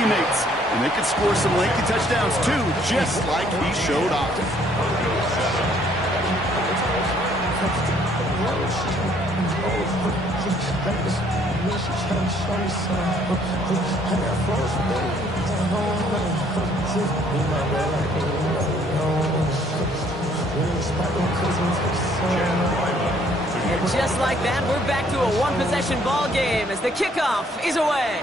teammates. And they could score some lengthy touchdowns, too, just like he showed off. And just like that, we're back to a one-possession ball game as the kickoff is away.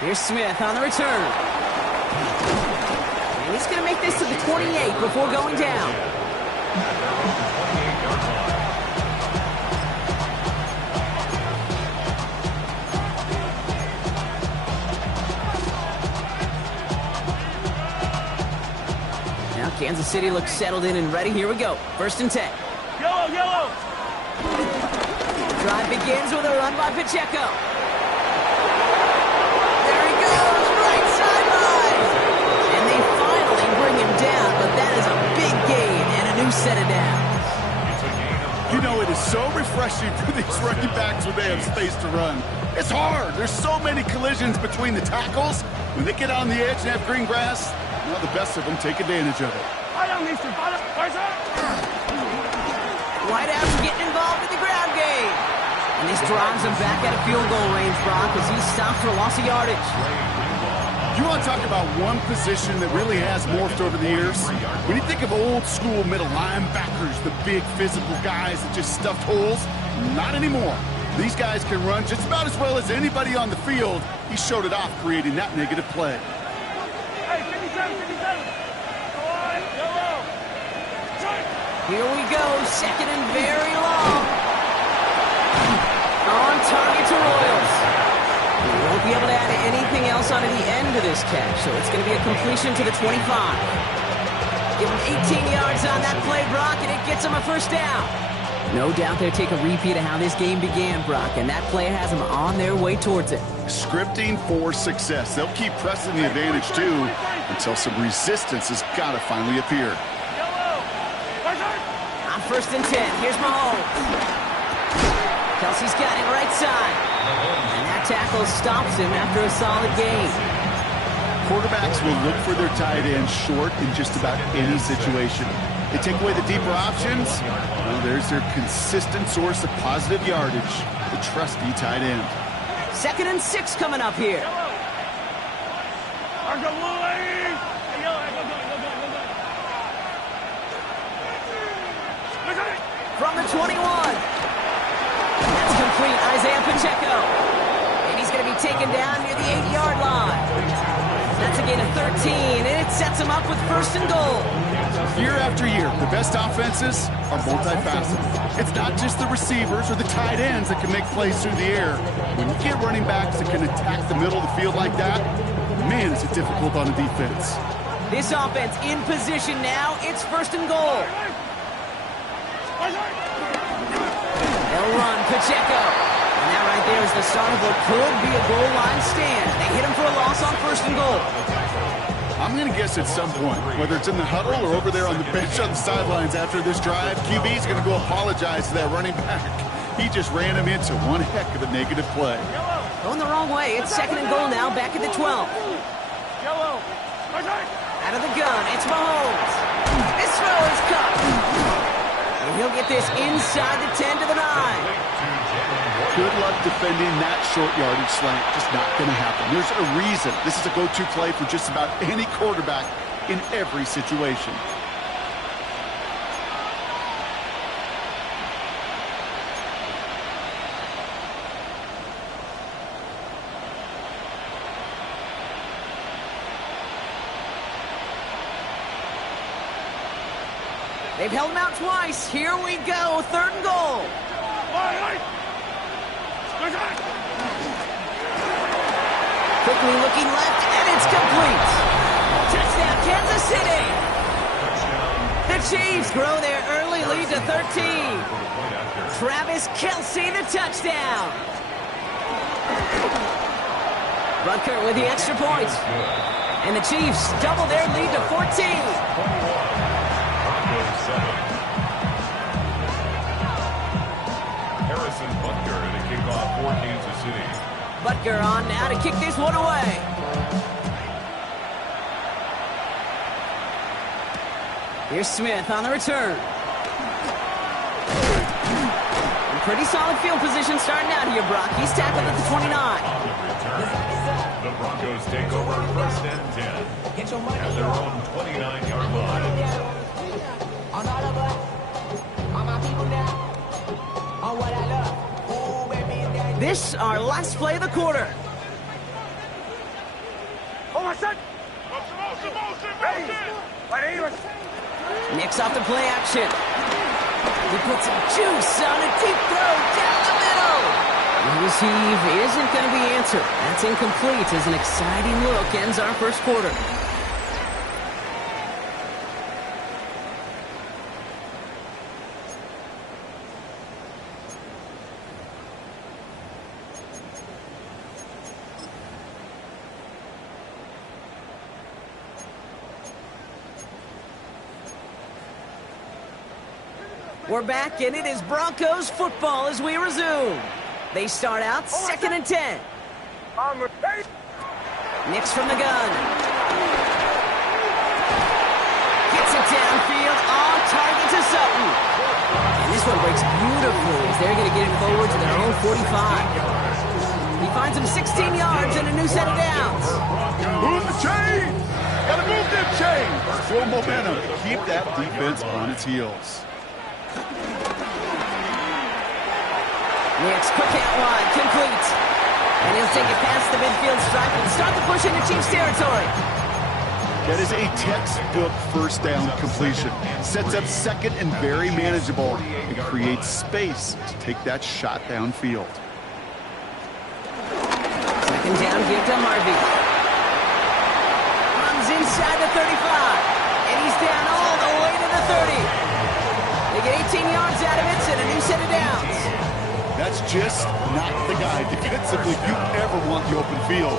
Here's Smith on the return. And he's going to make this to the 28 before going down. Now Kansas City looks settled in and ready. Here we go. 1st and 10. Yellow, yellow. Drive begins with a run by Pacheco. There he goes, right sideline. And they finally bring him down, but that is a big gain and a new set of downs. You know, it is so refreshing for these running backs when they have space to run. It's hard. There's so many collisions between the tackles. When they get on the edge and have green grass, well, the best of them take advantage of it. Wideout's getting involved in the ground game. And this drives him back out of field goal range, Brock, as he stops for a loss of yardage. You want to talk about one position that really has morphed over the years? When you think of old school middle linebackers, the big physical guys that just stuffed holes, not anymore. These guys can run just about as well as anybody on the field. He showed it off, creating that negative play. Here we go, 2nd and very long. On target to Royals. He won't be able to add anything else onto the end of this catch, so it's going to be a completion to the 25. Give him 18 yards on that play, Brock, and it gets him a 1st down. No doubt they'll take a repeat of how this game began, Brock, and that play has them on their way towards it. Scripting for success. They'll keep pressing the advantage, too, until some resistance has got to finally appear. On 1st and 10, here's Mahomes. Kelsey's got it right side. And that tackle stops him after a solid gain. Quarterbacks will look for their tight end short in just about any situation. They take away the deeper options. Well, there's their consistent source of positive yardage, the trusty tight end. 2nd and 6 coming up here. From the 21. That's complete, Isaiah Pacheco. And he's going to be taken down near the 8-yard line. That's a gain of 13, and it sets him up with 1st and goal. Year after year, the best offenses are multifaceted. It's not just the receivers or the tight ends that can make plays through the air. When you get running backs that can attack the middle of the field like that, man, is it difficult on the defense. This offense in position now. It's 1st and goal. They'll run Pacheco. And that right there is the start of what could be a goal line stand. They hit him for a loss on 1st and goal. I'm going to guess at some point, whether it's in the huddle or over there on the bench on the sidelines after this drive, QB's going to go apologize to that running back. He just ran him into one heck of a negative play. Going the wrong way. It's 2nd and goal now, back at the 12. Out of the gun, it's Mahomes. This throw is caught. And he'll get this inside the 10 to the 9. Good luck defending that short yardage slant. Just not going to happen. There's a reason this is a go-to play for just about any quarterback in every situation. They've held him out twice. Here we go. 3rd and goal. Quickly looking left, and it's complete. Touchdown, Kansas City. The Chiefs grow their early lead to 13. Travis Kelce, the touchdown. Rutger with the extra point. And the Chiefs double their lead to 14. Butker on now to kick this one away. Here's Smith on the return. Pretty solid field position starting out here, Brock. He's tackled at the 29. The Broncos take over first and 10 at their own 29-yard line. This our last play of the quarter. Nick's off the play action. He puts some juice on a deep throw down the middle. The receive isn't going to be answered. That's incomplete as an exciting look ends our first quarter. We're back, and it is Broncos football as we resume. They start out 2nd and 10. Nix from the gun. Gets it downfield, on target to Sutton. And this one breaks beautifully as they're going to get it forward to their own 45. He finds him 16 yards and a new set of downs. Move the chain! Gotta move them chains! Show momentum. Keep that defense on its heels. Nix, quick out wide, complete. And he'll take it past the midfield stripe and start the push into Chiefs territory. That is a textbook first down completion. Sets up second and very manageable and creates space to take that shot downfield. Second down, give to Harvey. Runs inside the 35. And he's down all the way to the 30. They get 18 yards out of it and a new set of downs. That's just not the guy defensively you ever want the open field.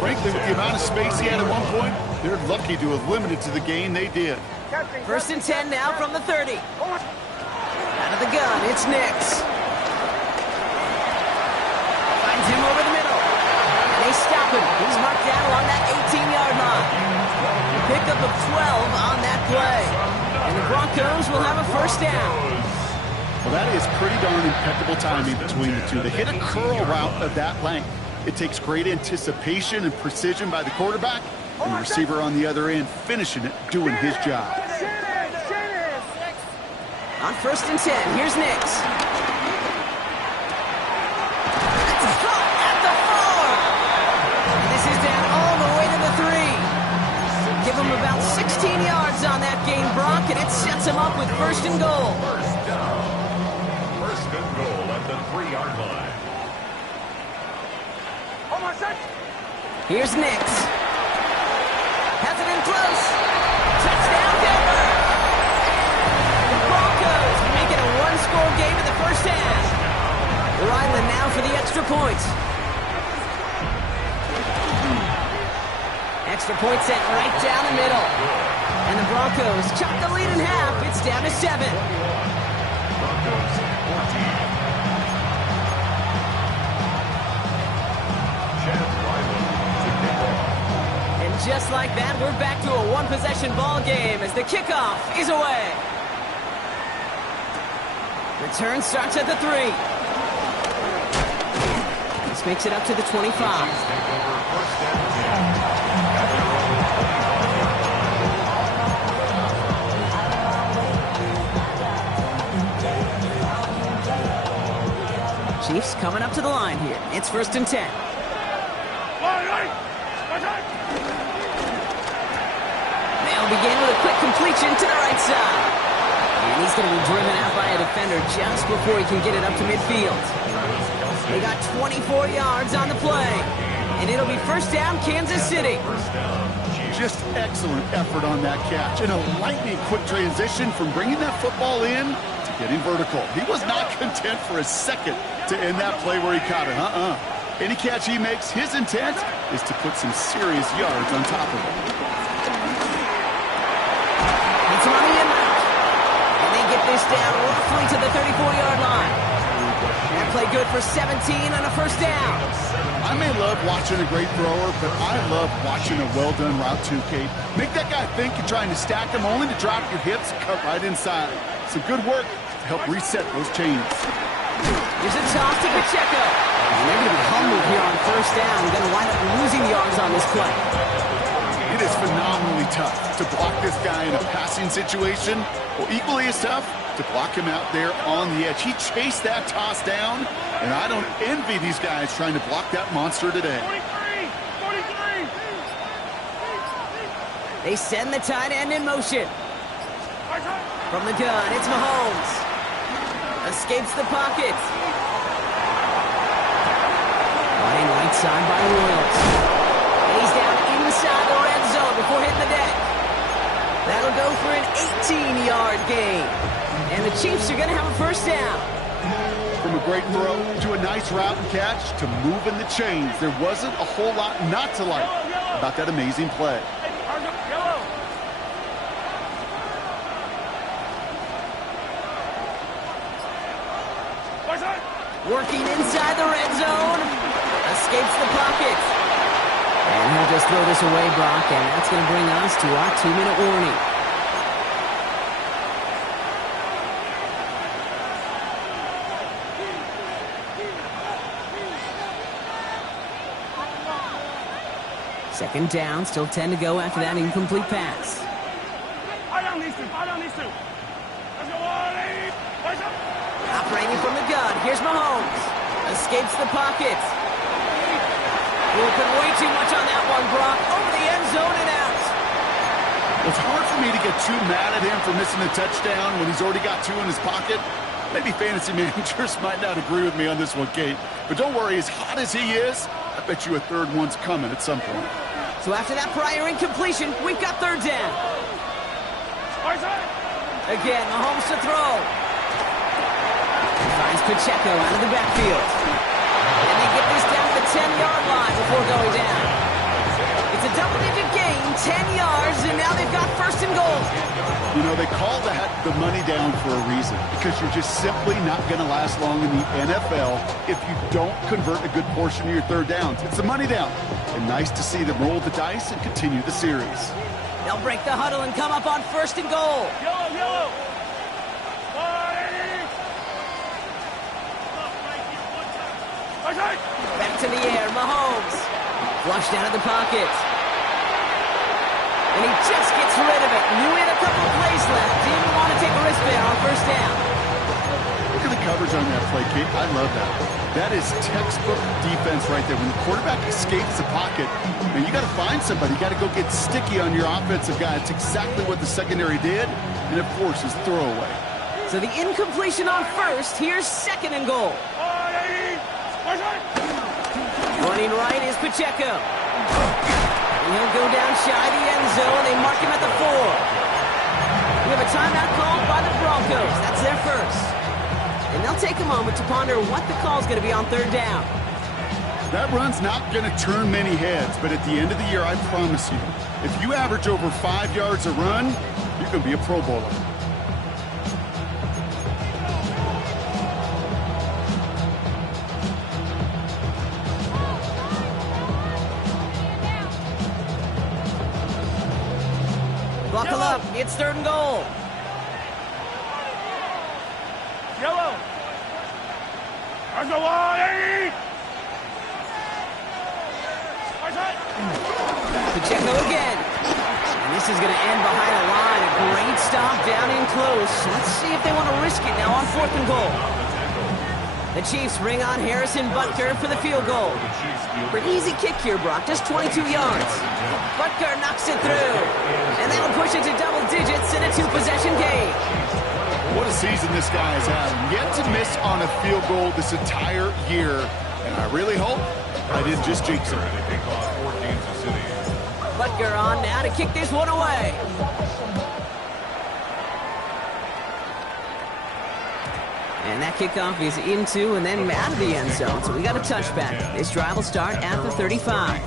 Frankly, with the amount of space he had at one point, they're lucky to have limited to the gain they did. First and 10 now from the 30. Out of the gun, it's Nix. Finds him over the middle. And they stop him. He's marked down along that 18-yard line. Pickup of 12 on that play. And the Broncos will have a first down. Well, that is pretty darn impeccable timing between the two. They hit a curl route of that length. It takes great anticipation and precision by the quarterback, and the receiver on the other end finishing it, doing his job. On first and 10, here's Nix. That's a caught at the 4. And this is down all the way to the 3. Give him about 16 yards on that gain, Brock, and it sets him up with first and goal. First and goal at the 3-yard line. Here's Nix. Has it in close. Touchdown, Denver. The Broncos make it a one-score game in the first half. Ryland now for the extra point. Extra point sent right down the middle. And the Broncos chop the lead in half. It's down to 7. Broncos 14. And just like that, we're back to a one-possession ball game as the kickoff is away. Return starts at the 3. This makes it up to the 25. Chiefs coming up to the line here. It's first and 10. They'll begin with a quick completion to the right side. And he's going to be driven out by a defender just before he can get it up to midfield. They got 24 yards on the play. And it'll be first down, Kansas City. Just excellent effort on that catch. And a lightning quick transition from bringing that football in to getting vertical. He was not content for a second to end that play where he caught it. Any catch he makes, his intent is to put some serious yards on top of it. It's on the inlet. And they get this down roughly to the 34-yard line. That play good for 17 on a first down. I may love watching a great thrower, but I love watching a well-done route too, Kate. Make that guy think you're trying to stack him, only to drop your hips and cut right inside. Some good work to help reset those chains. Here's a toss to Pacheco. And they're going to be humbled here on first down. Going to wind up losing yards on this play. It is phenomenally tough to block this guy in a passing situation. Well, equally as tough to block him out there on the edge. He chased that toss down, and I don't envy these guys trying to block that monster today. 43! They send the tight end in motion. From the gun, it's Mahomes. Escapes the pocket. Running right side by Royals. And he's down inside the red zone before hitting the deck. That'll go for an 18-yard gain. And the Chiefs are going to have a first down. From a great throw to a nice route and catch to moving the chains, there wasn't a whole lot not to like about that amazing play. Working inside the red zone. Escapes the pocket. And he'll just throw this away, Brock, and that's going to bring us to our 2-minute warning. Second down, still 10 to go after that incomplete pass. Operating from the gun, here's Mahomes. Escapes the pocket. Will put way too much on that one, Brock. Over the end zone and out. It's hard for me to get too mad at him for missing a touchdown when he's already got two in his pocket. Maybe fantasy managers might not agree with me on this one, Kate. But don't worry, as hot as he is, I bet you a third one's coming at some point. So after that prior incompletion, we've got third down. Again, Mahomes to throw. He finds Pacheco out of the backfield. And they get this down to the 10-yard line before going down. It's a double-digit gain, 10 yards, and now they've got first and goal. You know, they call that the money down for a reason, because you're just simply not going to last long in the NFL if you don't convert a good portion of your third downs. It's the money down. And nice to see them roll the dice and continue the series. They'll break the huddle and come up on first and goal. Yellow! Back to the air, Mahomes. Flushed out of the pocket. And he just gets rid of it. Knew he had a couple plays left. Didn't want to take a risk there on first down. Look at the coverage on that play, Kate. I love that. That is textbook defense right there. When the quarterback escapes the pocket, man, you got to find somebody. You got to go get sticky on your offensive guy. It's exactly what the secondary did, and it forces throwaway. So the incompletion on first. Here's second and goal. Running right is Pacheco. And he'll go down shy of the end zone. They mark him at the 4. We have a timeout called by the Broncos. That's their first. And they'll take a moment to ponder what the call is going to be on third down. That run's not going to turn many heads, but at the end of the year, I promise you, if you average over 5 yards a run, you're going to be a Pro Bowler. Buckle up. It's third and goal. Yellow! Pacheco again. And this is going to end behind a line. A great stop down in close. Let's see if they want to risk it now on fourth and goal. The Chiefs bring on Harrison Butker for the field goal. Pretty easy kick here, Brock. Just 22 yards. Butker knocks it through. And that'll push it to double digits in a 2-possession game. What a season this guy has had. Yet to miss on a field goal this entire year. And I really hope I didn't just jinx him. Butker on now to kick this one away. And that kickoff is into and then out of the end zone. So we got a touchback. This drive will start at the 35.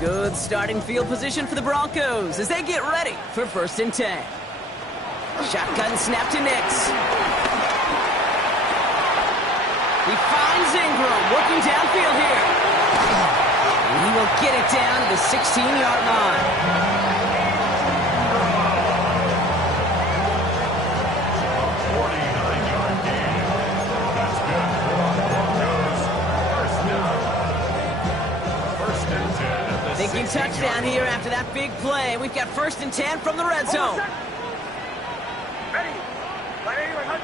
Good starting field position for the Broncos as they get ready for first and 10. Shotgun snap to Nix. finds Ingram working downfield here. And he will get it down to the 16-yard line. 49-yard gain. That's good for the Broncos. First and 10 at the Thinking 16-yard touchdown line. here after that big play. We've got 1st and 10 from the red zone. Ready. Right, hunt.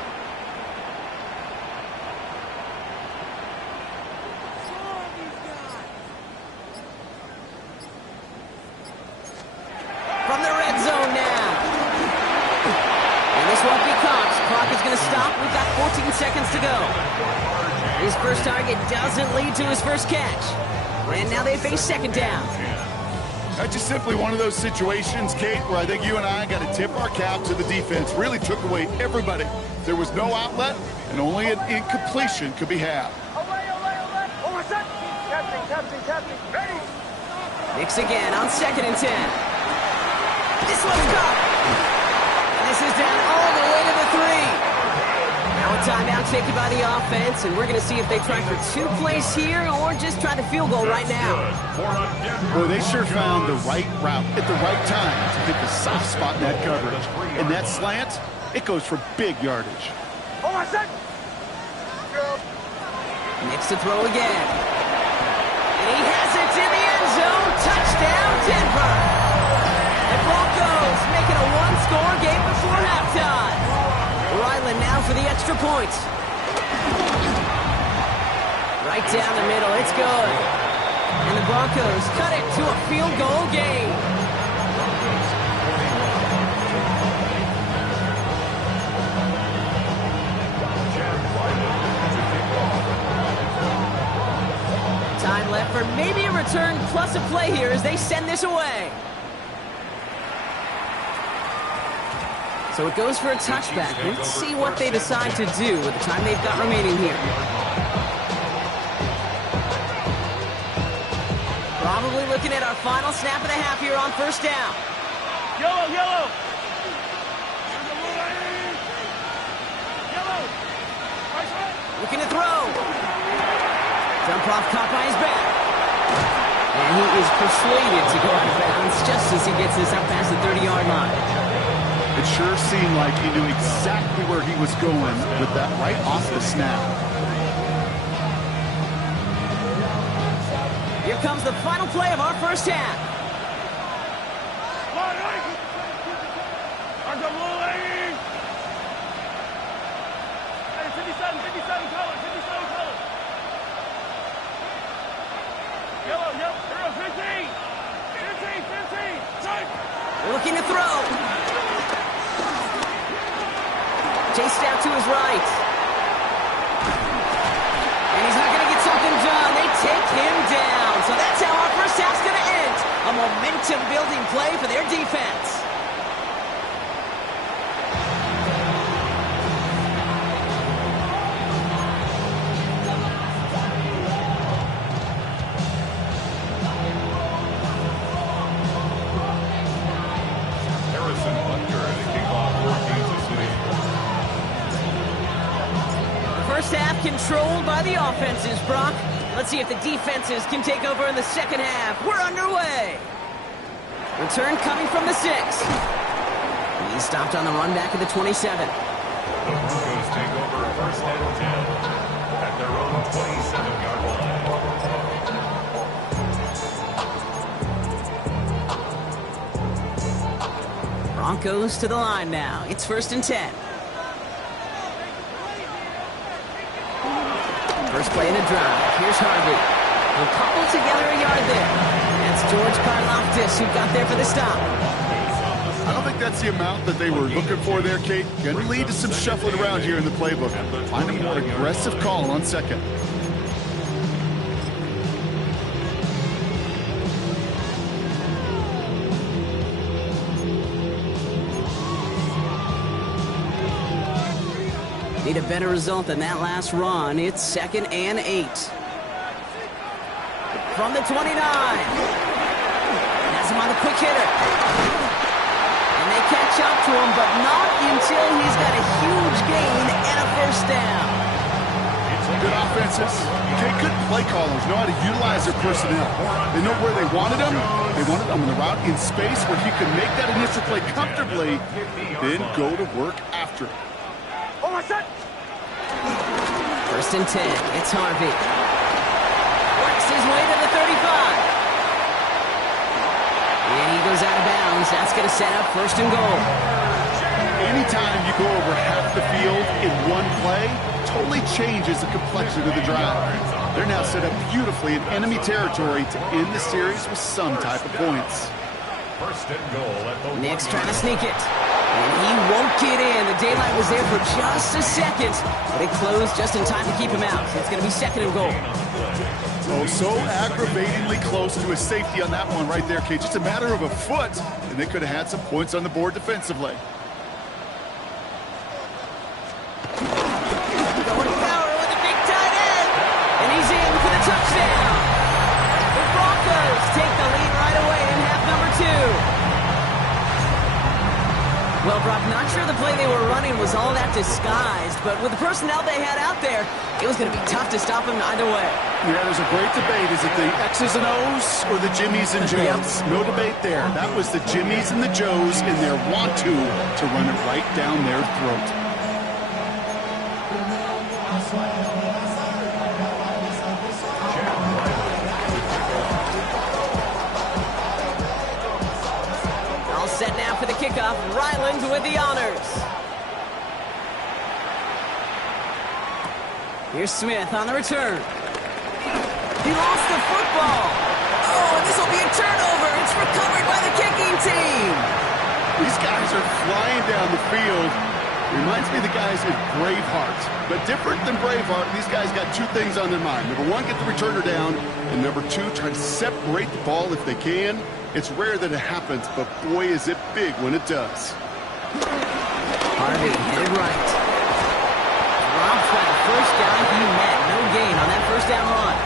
From the red zone now. And this won't be caught. Clock is going to stop. We've got 14 seconds to go. His first target doesn't lead to his first catch. And now they face 2nd down. That's just simply one of those situations, Kate, where I think you and I got to tip our cap to the defense. Really took away everybody. There was no outlet, and only an incompletion could be had. Over set. Captain. Ready. Nix again on 2nd and 10. This one's caught. And this is down all the way to the 3. Now a timeout taken by the offense, and we're going to see if they try for 2 plays here or just try to field goal right now. Boy, they sure found the right route at the right time to hit the soft spot in that coverage. And that slant, it goes for big yardage. Over set. Nix to throw again. And he has it in the end zone. Touchdown, Denver. The Broncos make it a 1-score game before halftime. Ryland now for the extra point. Right down the middle. It's good. And the Broncos cut it to a field goal game. Time left for maybe a return plus a play here as they send this away. So it goes for a touchback. Let's see what they decide to do with the time they've got remaining here. Probably looking at our final snap and a half here on 1st down. Yellow. Yellow. Looking to throw. Dump off caught by his back. And he is persuaded to go out of bounds just as he gets this up past the 30-yard line. It sure seemed like he knew exactly where he was going with that right off the snap. Here comes the final play of our 1st half. 57 color. Yellow. Hero 15. Looking to throw. Chased out to his right. And he's not going to get something done. They take him down. So that's how our 1st half's going to end. A momentum-building play for their defense. First half controlled by the offenses, Brock. Let's see if the defenses can take over in the 2nd half. We're underway. Return coming from the 6. He's stopped on the run back at the 27. The Broncos take over 1st and 10 at their own 27-yard line. Broncos to the line now. It's 1st and 10. First play in a drive. Here's Harvey. He'll cobble together a yard there. That's George Karlaftis who got there for the stop. I don't think that's the amount that they were looking for there, Kate. Going to lead to some shuffling around here in the playbook. Find a more aggressive call on 2nd. Need a better result than that last run. It's 2nd and 8. From the 29. Has him on the quick hitter. And they catch up to him, but not until he's got a huge gain and a 1st down. Good offense defenses. Okay, good play callers know how to utilize their personnel. They know where they wanted them. They wanted them on the route in space where he could make that initial play comfortably, then go to work after it. Oh, my son! First and 10. It's Harvey. Works his way to the 35. And he goes out of bounds. That's going to set up first and goal. Anytime you go over half the field in one play, totally changes the complexion of the drive. They're now set up beautifully in enemy territory to end the series with some type of points. First and goal at the Nick's trying to sneak it. And he won't get in. The daylight was there for just a second, but it closed just in time to keep him out. So it's going to be second and goal. Oh, so aggravatingly close to a safety on that one right there, Kate. Just a matter of a foot, and they could have had some points on the board defensively. Going power with a big tight end. And he's in for the touchdown. The Broncos take the lead right away in half number 2. Well, Brock, not sure the play they were running was all that disguised, but with the personnel they had out there, it was going to be tough to stop him either way. Yeah, there's a great debate. Is it the X's and O's or the Jimmies and Joes? No debate there. That was the Jimmies and the Joes in their want-to run it right down their throat. All set now for the kickoff. Ryland with the honors. Here's Smith on the return. He lost the football. Oh, and this will be a turnover. It's recovered by the kicking team. These guys are flying down the field. Reminds me of the guys in Braveheart. But different than Braveheart, these guys got two things on their mind. Number one, get the returner down. And number two, try to separate the ball if they can. It's rare that it happens, but boy, is it big when it does. Harvey headed right. Drops by the first down he met. No gain on that first down run.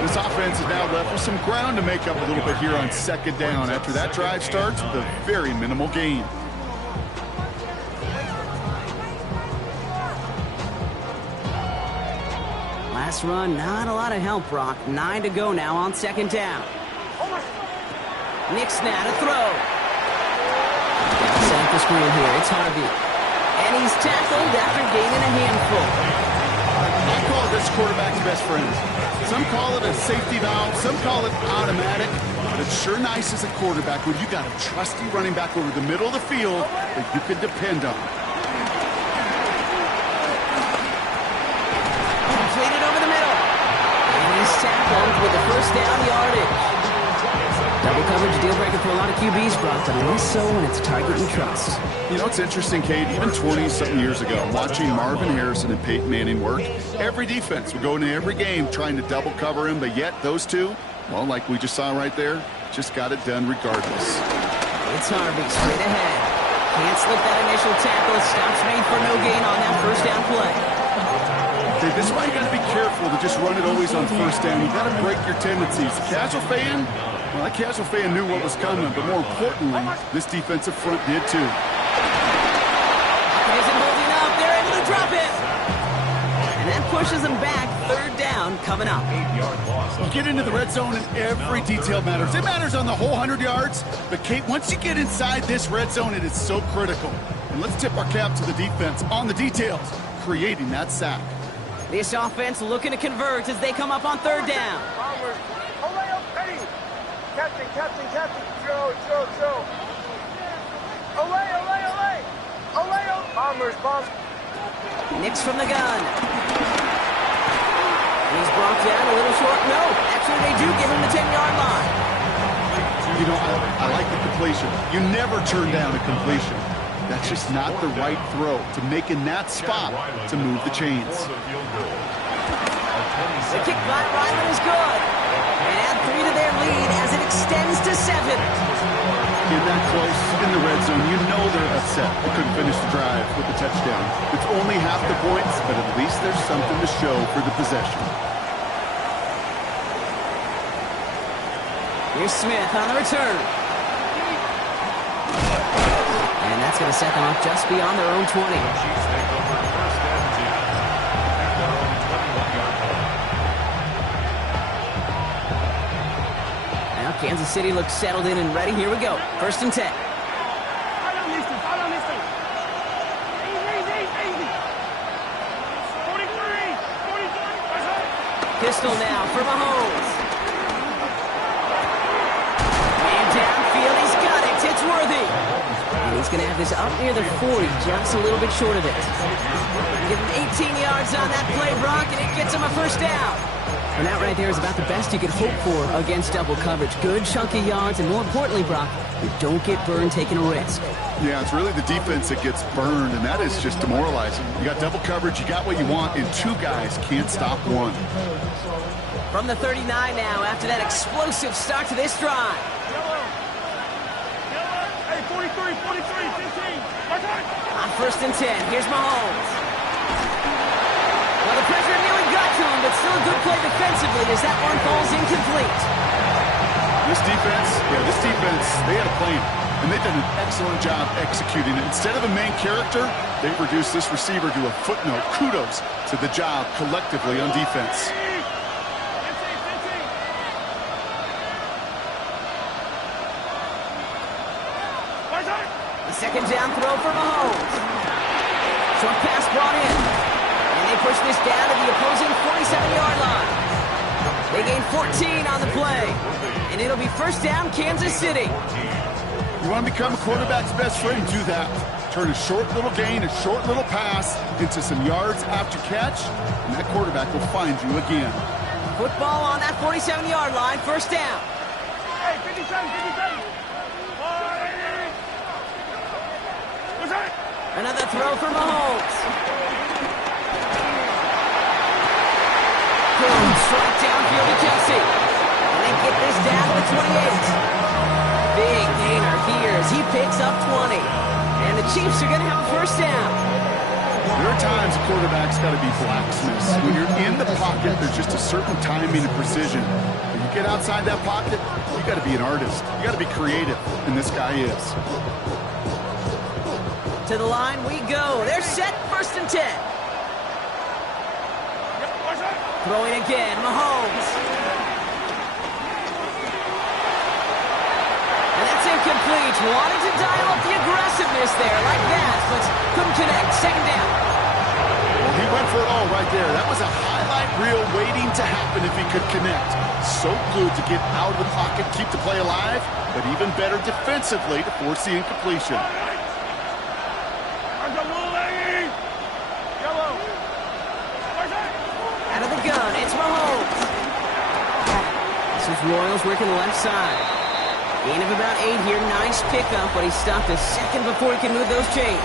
This offense is now left with some ground to make up a little bit here on second down after that drive starts with a very minimal gain. Last run, not a lot of help, Brock. 9 to go now on second down. Nick Snap to throw. Set up the screen here. It's Harvey. And he's tackled after gaining a handful. I call this quarterback's best friend. Some call it a safety valve. Some call it automatic. But it's sure nice as a quarterback when you got a trusty running back over the middle of the field that you can depend on. Completed over the middle. And he's tackled with the first down yardage. Double coverage deal breaker for a lot of QBs, Brock, but less so when it's target and trust. You know, it's interesting, Kate, even 20-something years ago, watching Marvin Harrison and Peyton Manning work, every defense would go into every game trying to double cover him, but yet those two, well, like we just saw right there, just got it done regardless. It's Harvey straight ahead. Can't slip that initial tackle. Stops made for no gain on that first down play. Dave, this is why you got to be careful to just run it always on first down. You got to break your tendencies. The casual fan, well, that casual fan knew what was coming, but more importantly, this defensive front did too. Isn't holding up. They're able to drop it. And that pushes them back. Third down coming up. You get into the red zone and every detail matters. It matters on the whole 100 yards. But, Kate, once you get inside this red zone, it is so critical. And let's tip our cap to the defense on the details, creating that sack. This offense looking to convert as they come up on third down. Captain, Joe. Olay. Bombers. Nick's from the gun. He's brought down a little short. No, actually they do give him the 10-yard line. You know, I like the completion. You never turn down a completion. That's just not the right throw to make in that spot to move the chains. The kick by Ryland is good. And add 3 to their lead as it extends to 7. Get that close in the red zone, you know they're upset. They couldn't finish the drive with the touchdown. It's only half the points, but at least there's something to show for the possession. Here's Smith on the return. And that's going to set them up just beyond their own 20. Kansas City looks settled in and ready. Here we go. 1st and 10. Pistol now for Mahomes. Man downfield, he's got it. It's worthy. And he's going to have this up near the 40, just a little bit short of it. Give him 18 yards on that play, Brock, and it gets him a 1st down. And that right there is about the best you could hope for against double coverage. Good chunky yards, and more importantly, Brock, you don't get burned taking a risk. Yeah, it's really the defense that gets burned, and that is just demoralizing. You got double coverage, you got what you want, and 2 guys can't stop one. From the 39 now, after that explosive start to this drive. Hey, 43, 15. On 1st and 10, here's Mahomes. Well, the pressure nearly got to him, but still a good play defensively as that one falls incomplete. This defense, they had a plan, and they've done an excellent job executing it. Instead of a main character, they've reduced this receiver to a footnote. Kudos to the job collectively on defense. The 2nd down throw for Mahomes. Short pass brought in. And they push this down to the opposing 47-yard line. They gain 14 on the play. And it'll be 1st down, Kansas City. You want to become a quarterback's best friend, do that. Turn a short little gain, a short little pass into some yards after catch, and that quarterback will find you again. Football on that 47-yard line, 1st down. Hey, 57. What's that? Another throw for Mahomes. Boom, strike downfield to Kelsey. And they get this down to the 28. Big gainer here as he picks up 20. And the Chiefs are going to have a 1st down. There are times a quarterback's got to be blacksmiths. When you're in the pocket, there's just a certain timing and precision. When you get outside that pocket, you got to be an artist. You got to be creative, and this guy is. To the line we go. They're set, 1st and 10. Throwing again, Mahomes. And that's incomplete. Wanted to dial up the aggressiveness there like that, but couldn't connect. 2nd down. Well, he went for it all right there. That was a highlight reel waiting to happen if he could connect. So good to get out of the pocket, keep the play alive, but even better defensively to force the incompletion. Out of the gun, it's Mahomes. This is Royals working the left side. Gain of about 8 here. Nice pickup, but he stopped a second before he can move those chains.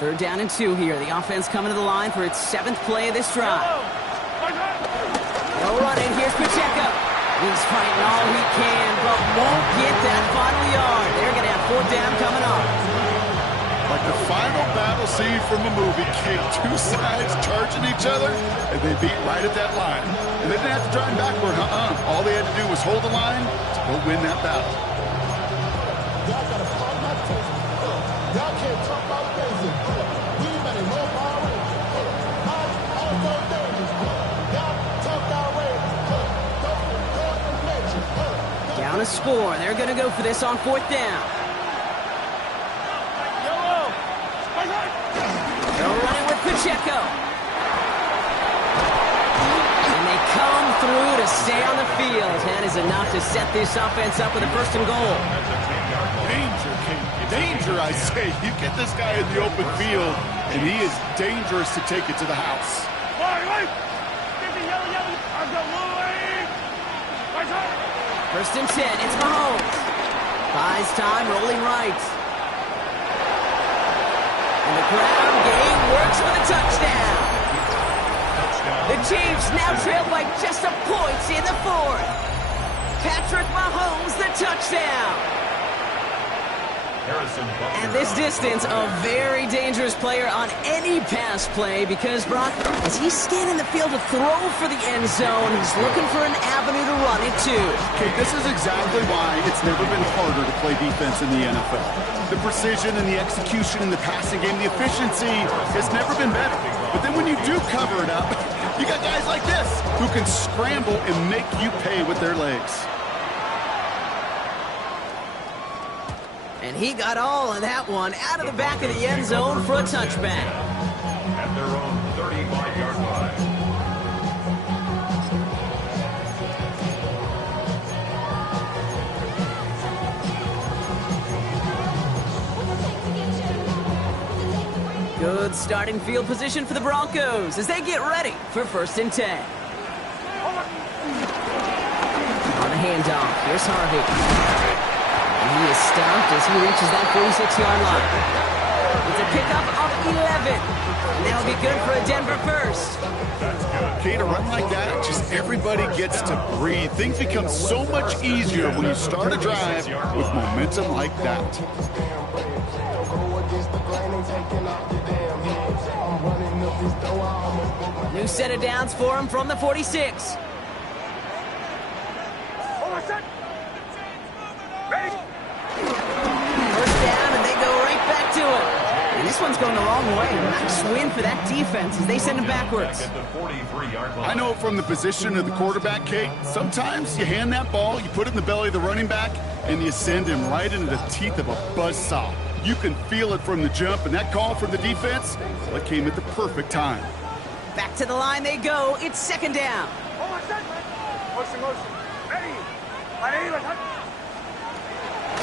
Third down and 2 here. The offense coming to the line for its 7th play of this drive. No running. Here's Pacheco. He's fighting all he can, but won't get that final yard. They're going to have 4th down coming up. Like the final battle scene from a movie, Kate. 2 sides charging each other, and they beat right at that line. And they didn't have to drive backward. All they had to do was hold the line to go win that battle. Y'all got to fight my taste. Y'all can't talk about basic. We better know our way. Also dangerous. Y'all talk our way. Down a score. They're going to go for this on 4th down. They're running with Pacheco. And they come through to stay on the field. That is enough to set this offense up with a 1st and goal. Danger, Kate. Danger, I say. You get this guy in the open field, and he is dangerous to take it to the house. First and 10, it's Mahomes. Buys time, rolling right. And the ground game works for the touchdown. The Chiefs now trail by just a point in the 4th. Patrick Mahomes, the touchdown. At this distance, a very dangerous player on any pass play because Brock, as he's scanning the field to throw for the end zone, he's looking for an avenue to run it to. Okay, this is exactly why it's never been harder to play defense in the NFL. The precision and the execution in the passing game, the efficiency has never been better. But then when you do cover it up, you got guys like this who can scramble and make you pay with their legs. And he got all of that one out of the back of the end zone for a touchback. At their own 35-yard line. Good starting field position for the Broncos as they get ready for 1st and 10. On the handoff, here's Harvey. And he is stopped as he reaches that 46-yard line. It's a pickup of 11. And that'll be good for a Denver first. Okay, to run like that, just everybody gets to breathe. Things become so much easier when you start a drive with momentum like that. New set of downs for him from the 46. First down, and they go right back to it. And this one's going the wrong way. Nice win for that defense as they send him backwards. I know from the position of the quarterback, Kate, sometimes you hand that ball, you put it in the belly of the running back, and you send him right into the teeth of a buzzsaw. You can feel it from the jump, and that call from the defense, well, it came at the perfect time. Back to the line they go. It's 2nd down.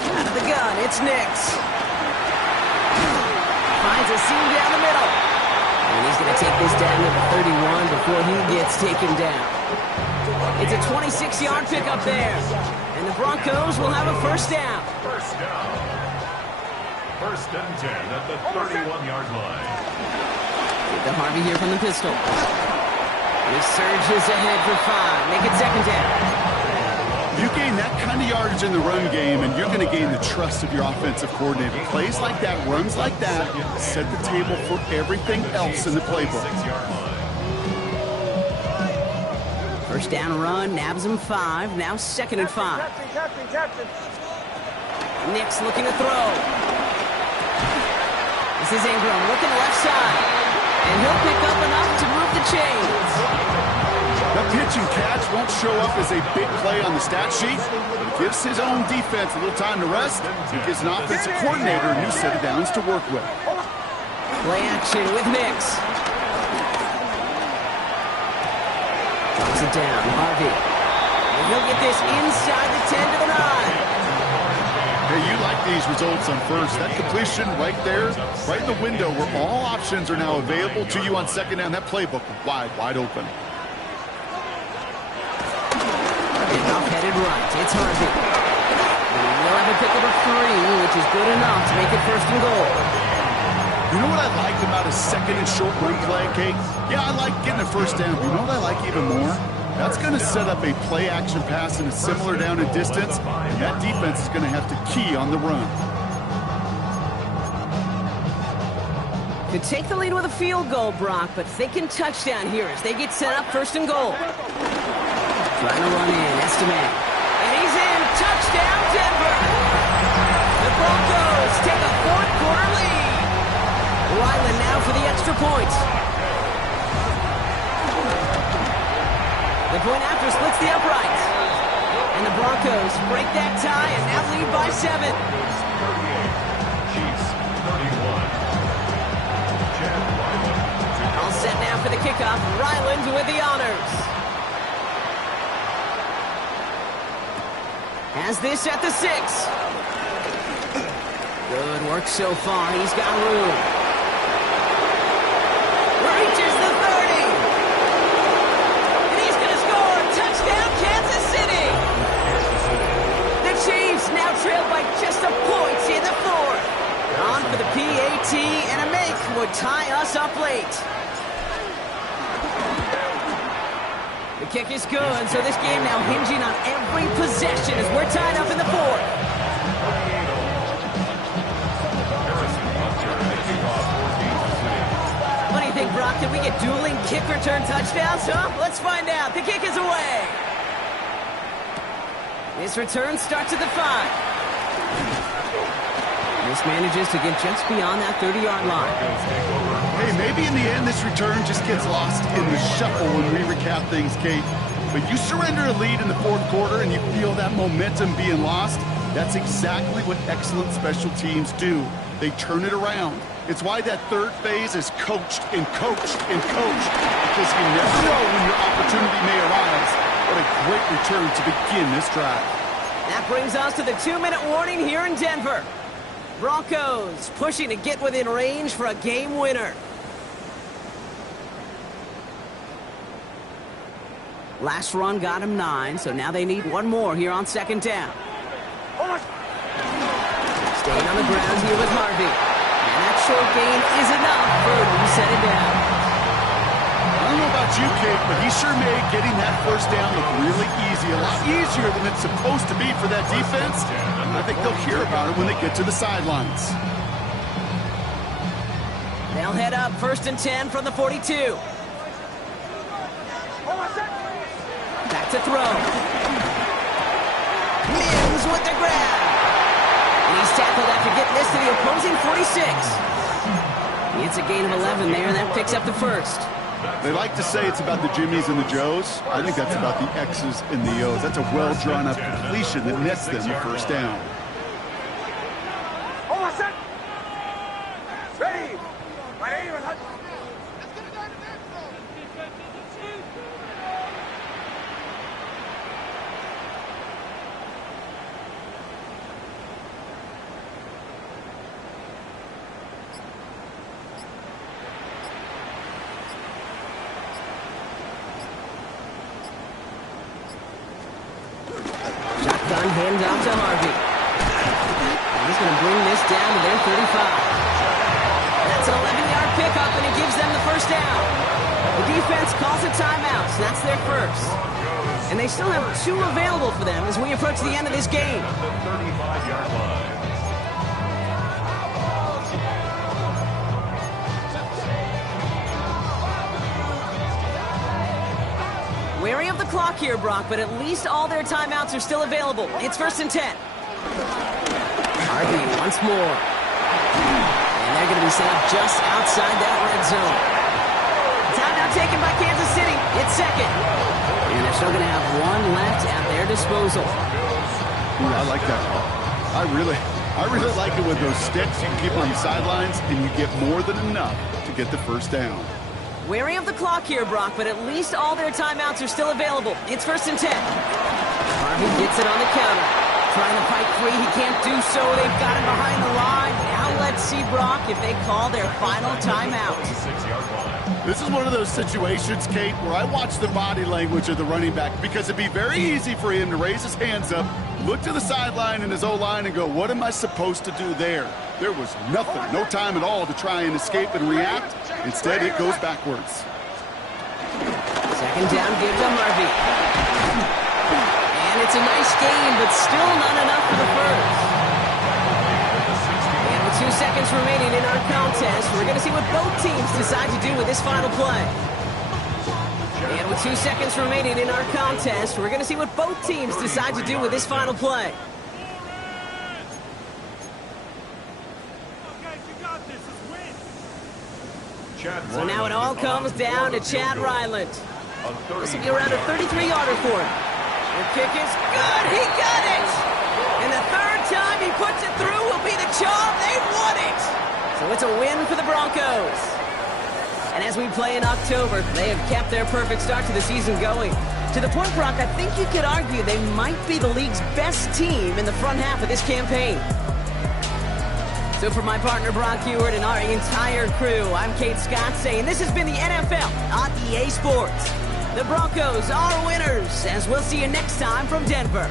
Out of the gun, it's Nix. Finds a seam down the middle. And he's going to take this down to the 31 before he gets taken down. It's a 26-yard pickup there. And the Broncos will have a 1st down. 1st and 10 at the 31-yard line. Get the Harvey here from the pistol. He surges ahead for 5. Make it 2nd down. You gain that kind of yardage in the run game, and you're going to gain the trust of your offensive coordinator. Plays like that, runs like that, set the table for everything else in the playbook. 1st down run, nabs him 5. Now 2nd and 5. Nix looking to throw. This is Ingram looking left side. And he'll pick up enough to move the chains. That pitch and catch won't show up as a big play on the stat sheet, but it gives his own defense a little time to rest. It gives an offensive coordinator a new set of downs to work with. Play action with Nix. Drops it down, Harvey. And he'll get this inside the 10 to the 9. Hey, you like these results on 1st. That completion right there, right in the window where all options are now available to you on 2nd down. That playbook wide open. Headed right, it's Harvey. And he'll have a pickup of 3, which is good enough to make it 1st and goal. You know what I liked about a 2nd and short run play, Kate? Yeah, I like getting a 1st down. You know what I like even more? That's going to set up a play action pass in a similar down and distance, and that defense is going to have to key on the run. Could take the lead with a field goal, Brock, but thinking touchdown here as they get set up 1st and goal. Trying to run in, estimate. And he's in. Touchdown, Denver. The Broncos take a 4th quarter lead. Ryland now for the extra point. The point after splits the uprights. And the Broncos break that tie and now lead by 7. 38. Chiefs 31. Chad Ryland. All set now for the kickoff. Ryland with the honors. Has this at the 6. Good work so far. He's got room. Reaches the 30. And he's going to score. Touchdown, Kansas City. The Chiefs now trail by just a point in the 4th. On for the PAT, and a make would tie us up late. The kick is good, so this game now hinging on every possession as we're tied up in the 4th. think, Brock, did we get dueling kick return touchdowns, huh? Let's find out. The kick is away. This return starts at the 5. This manages to get just beyond that 30-yard line. Hey, maybe in the end this return just gets lost in the shuffle when we recap things, Kate. But you surrender a lead in the fourth quarter and you feel that momentum being lost. That's exactly what excellent special teams do. They turn it around. It's why that third phase is coached and coached and coached, because you never know when your opportunity may arise. What a great return to begin this drive. That brings us to the 2-minute warning here in Denver. Broncos pushing to get within range for a game winner. Last run got him 9, so now they need one more here on second down. Staying on the ground here with Harvey. And that short gain is enough for him to set it down. I don't know about you, Kate, but he sure made getting that first down look really easy. A lot easier than it's supposed to be for that defense. I think they'll hear about it when they get to the sidelines. They'll head up 1st and 10 from the 42. Back to throw. Mims with the grab. And he's tackled after getting this to the opposing 46. It's a gain of 11 there, and that picks up the first. They like to say it's about the Jimmies and the Joes. I think that's about the X's and the O's. That's a well-drawn-up completion that nets them a first down. Ready. My name is Shotgun hand off to Harvey. And he's going to bring this down to their 35. That's an 11-yard pickup, and it gives them the first down. The defense calls a timeout, so that's their first. And they still have 2 available for them as we approach the end of this game. The 35-yard line. Wary of the clock here, Brock, but at least all their timeouts are still available. It's 1st and 10. Harvey once more. And they're going to be set up just outside that red zone. Timeout taken by Kansas City. It's second. And they're still going to have 1 left at their disposal. Ooh, I like that call. I really like it with those sticks. You can keep on the sidelines, and you get more than enough to get the first down. Wary of the clock here, Brock, but at least all their timeouts are still available. It's 1st and 10. Harvey gets it on the counter. Trying to fight free. He can't do so. They've got him behind the line. Now let's see, Brock, if they call their final timeout. This is one of those situations, Kate, where I watch the body language of the running back, because it'd be very easy for him to raise his hands up, look to the sideline in his O-line and go, what am I supposed to do there? There was nothing, no time at all to try and escape and react. Instead, it goes backwards. Second down, give to Harvey. And it's a nice gain, but still not enough for the first. And with 2 seconds remaining in our contest, we're going to see what both teams decide to do with this final play. And with 2 seconds remaining in our contest, we're going to see what both teams decide to do with this final play. So now it all comes down to Chad Ryland. This will be around a 33-yarder for him. The kick is good. He got it. And the third time he puts it through will be the charm. They've won it. So it's a win for the Broncos. And as we play in October, they have kept their perfect start to the season going. To the point, Brock, I think you could argue they might be the league's best team in the front half of this campaign. So for my partner, Brock Hewitt, and our entire crew, I'm Kate Scott saying this has been the NFL on EA Sports. The Broncos are winners, as we'll see you next time from Denver.